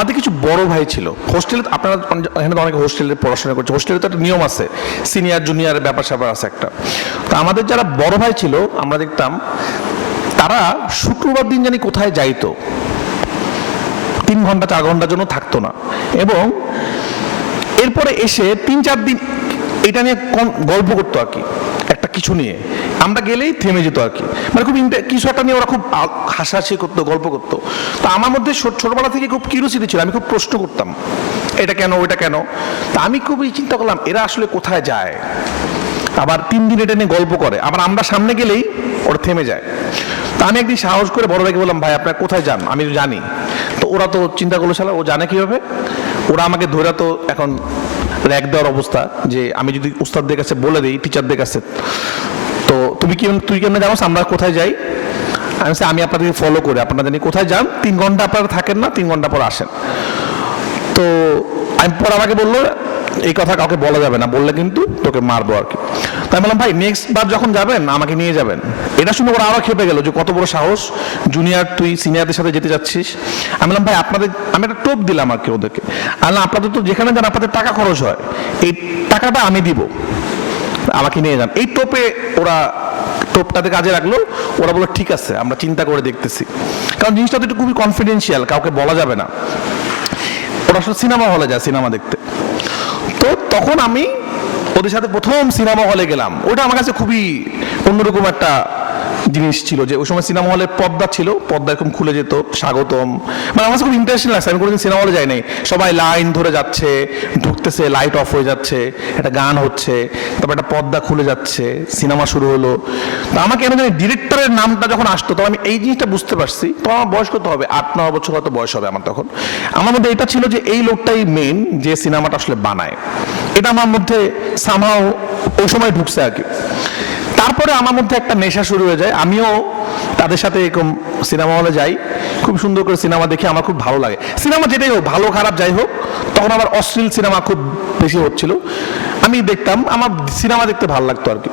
আমাদের কিছু বড় ভাই ছিল। হোস্টেলে আপনারা এখানে অনেক হোস্টেলে পড়াশোনা করছে। হোস্টেলে তো একটা নিয়ম আছে। সিনিয়র জুনিয়র ব্যাপার স্যাপার আছে একটা। তো আমাদের যারা বড় ভাই ছিল, আমরা দেখতাম, তারা শুক্রবার দিন জানি কোথায় যাইতো। তিন ঘণ্টা, চার ঘণ্টার জন্য থাকতো না। এবং এরপরে এসে তিন, চার দিন এটা নিয়ে গল্প করতো আর কি। কিছু নিয়ে। আমরা গেলেই থেমে যেত আর কি। মানে খুব কিছু একটা নিয়ে ওরা খুব হাসাহাসি করতো, গল্প করতো। তো আমার মধ্যে ছোটবেলা থেকে খুব কিউরিয়াসিটি ছিল, আমি খুব প্রশ্ন করতাম, এটা কেন, ওইটা কেন? তা আমি খুবই চিন্তা করলাম, এরা আসলে কোথায় যায়? আবার তিন দিন এটা নিয়ে গল্প করে, আবার আমরা সামনে গেলেই ওরা থেমে যায়। তা আমি একদিন সাহস করে বড় ভাইকে বললাম, ভাই, আপনার কোথায় যান? আমি তো জানি। তো ওরা তো চিন্তা করল ও জানে কীভাবে? ওরা আমাকে ধরে তো এখন র্যাক দেওয়ার অবস্থা যে আমি যদি উস্তাদদের কাছে বলে দিই টিচারদের কাছে। তো তুমি কি তুই কেমন জানো? আমরা কোথায় যাই? আমি আমি আপনাদেরকে ফলো করি। আপনারা জানি কোথায় যান? তিন ঘণ্টা আপনারা থাকেন না, তিন ঘণ্টা পর আসেন। তো আমি পর আমাকে বলল, এই কথা কাউকে বলা যাবে না, বললে কিন্তু তোকে মারবো আর কি। তাই বললাম, ভাই নেক্সট বার যখন যাবেন, আমাকে নিয়ে যাবেন। এটা শুনে ওরা আরও খেপে গেল যে কত বড় সাহস। জুনিয়র তুই সিনিয়রদের সাথে যেতে যাচ্ছিস। আমি বললাম, ভাই, আপনাদের, আমি একটা টোপ দিলাম আর কি ওদেরকে। আল্লাহ আপনাদের তো যেখানে যান, আপনাদের টাকা খরচ হয়। এই টাকাটা আমি দিব। আমাকে নিয়ে যান। এই টোপে ওরা টোপটাতে কাজে রাখল ওরা বলল, ঠিক আছে, আমরা চিন্তা করে দেখতেছি। কারণ জিনিসটা তো একটু খুবই কনফিডেন্সিয়াল কাউকে বলা যাবে না। ওরা সিনেমা হলে যায়, সিনেমা দেখতে। তো তখন আমি ওদের সাথে প্রথম সিনেমা হলে গেলাম। ওটা আমার কাছে খুবই অন্যরকম একটা জিনিস ছিল যে, ওই সময় সিনেমা হলে পর্দা ছিল পর্দা এরকম খুলে যেত, স্বাগতম। মানে আমার খুব ইন্টারেস্টিং লাগছে, আমি কোনোদিন সিনেমা হলে যাই নাই। সবাই লাইন ধরে যাচ্ছে, ঢুকতেছে লাইট অফ হয়ে যাচ্ছে, একটা গান হচ্ছে, তারপর একটা পর্দা খুলে যাচ্ছে, সিনেমা শুরু হলো। তো আমাকে কেন জানি ডিরেক্টরের নামটা যখন আসতো, তখন আমি এই জিনিসটা বুঝতে পারছি। তো আমার বয়স কত হবে? আট, নয় বছর হয়তো বয়স হবে আমার তখন। আমার মধ্যে এটা ছিল যে, এই লোকটাই মেন যে সিনেমাটা আসলে বানায়। এটা আমার মধ্যে সামাও ওই সময় ঢুকছে আর কি। তারপরে আমার মধ্যে একটা নেশা শুরু হয়ে যায়। আমিও তাদের সাথে এরকম সিনেমা হলে যাই। খুব সুন্দর করে সিনেমা দেখে আমার খুব ভালো লাগে। সিনেমা যেটাই হোক, ভালো খারাপ যাই হোক, তখন আবার অশ্লীল সিনেমা খুব বেশি হচ্ছিল। আমি দেখতাম, আমার সিনেমা দেখতে ভালো লাগতো আর কি।